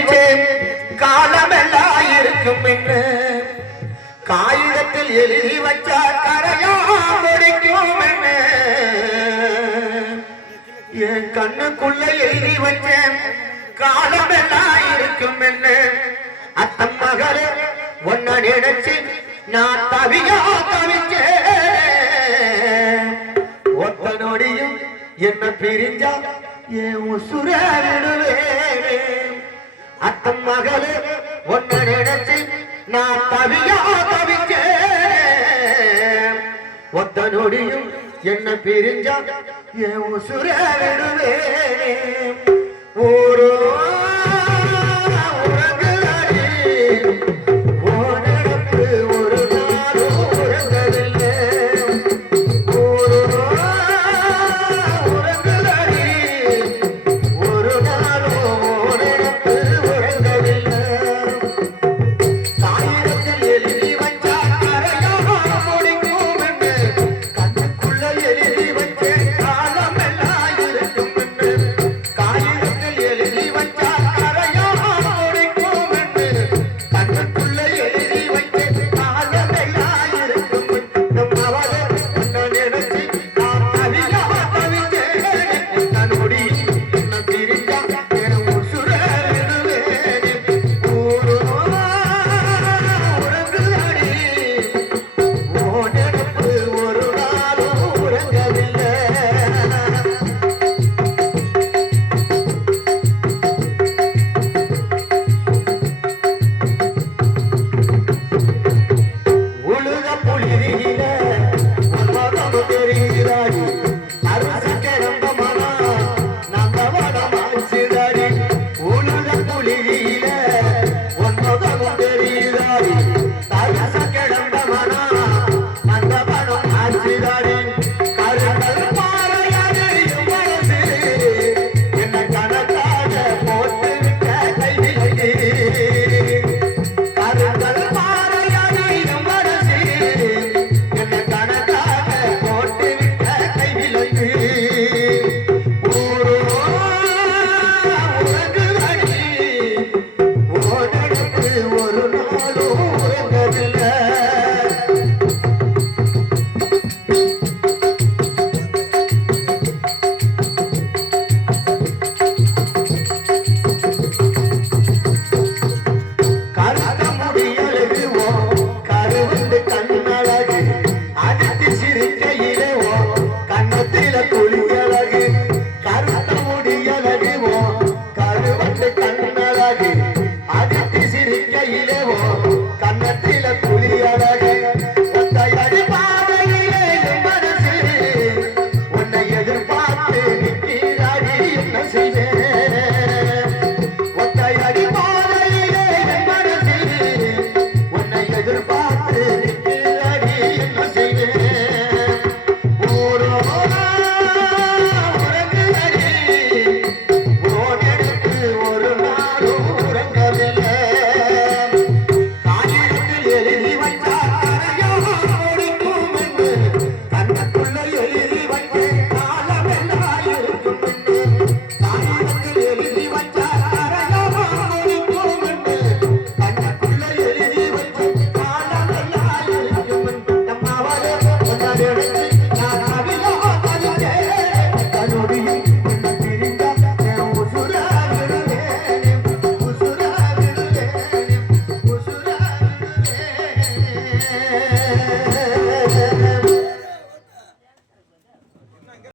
வச்சேன் காலமெல்லாம் இருக்கும் என்று காகிதத்தில் எழுதி வச்சா கரையா முடிக்கும் என்று என் கண்ணுக்குள்ள எழுதி வச்சேன் காலமெல்லாம் இருக்கும் என்று அத்தம் மகளே ஒன்ன நினைச்சு நான் தவியா தவிச்சேன் ஒத்த நொடியும் என்ன பிரிஞ்சா என் உசுரே அத்தம் மகளே ஒன்ன நினைச்சு நான் தவியா தவிச்சேன் ஒத்த நொடியும் என்ன பிரிஞ்சா என் உசுரே ஒரு கருத்த முடியலகு கருவண்டு கண்ணழகு